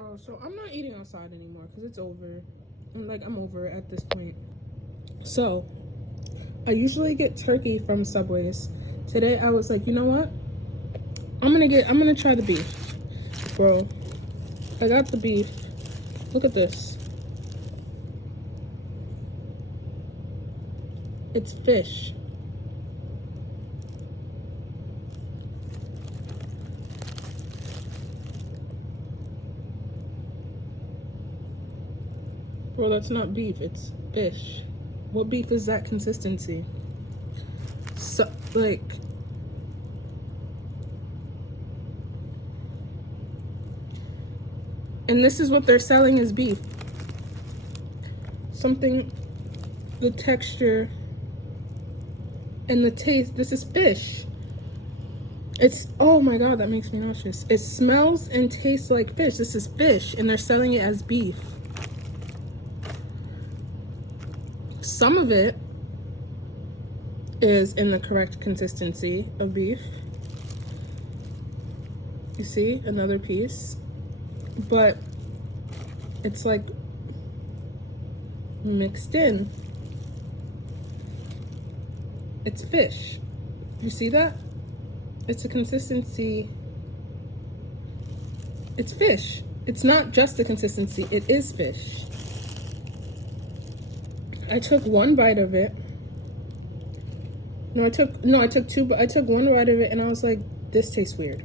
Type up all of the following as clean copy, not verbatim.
Oh, so I'm not eating outside anymore because it's over. I'm over it at this point. So I usually get turkey from Subways. Today I was like, you know what? I'm gonna try the beef. Bro, I got the beef. Look at this. It's fish. Bro, that's not beef, it's fish. What beef is that consistency? So, like, and this is what they're selling as beef. Something, the texture and the taste, this is fish. It's, oh my god, that makes me nauseous. It smells and tastes like fish. This is fish, and they're selling it as beef. Some of it is in the correct consistency of beef. You see, another piece. But it's like mixed in. It's fish. You see that? It's a consistency. It's fish. It's not just the consistency, it is fish. I took one bite of it. I took one bite of it and I was like, this tastes weird.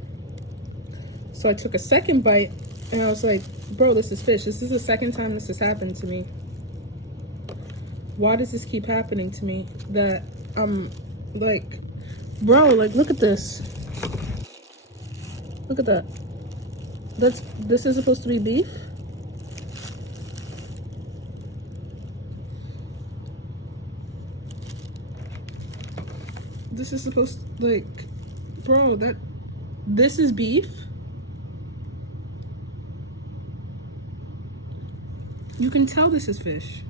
So I took a second bite and I was like, bro, this is fish. This is the second time this has happened to me. Why does this keep happening to me? That I'm like, bro, like, look at this. Look at that. This is supposed to be beef? This is supposed to, like, bro, this is beef? You can tell this is fish.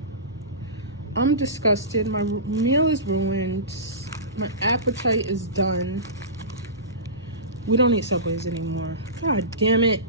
I'm disgusted. My meal is ruined. My appetite is done. We don't eat Subways anymore. God damn it.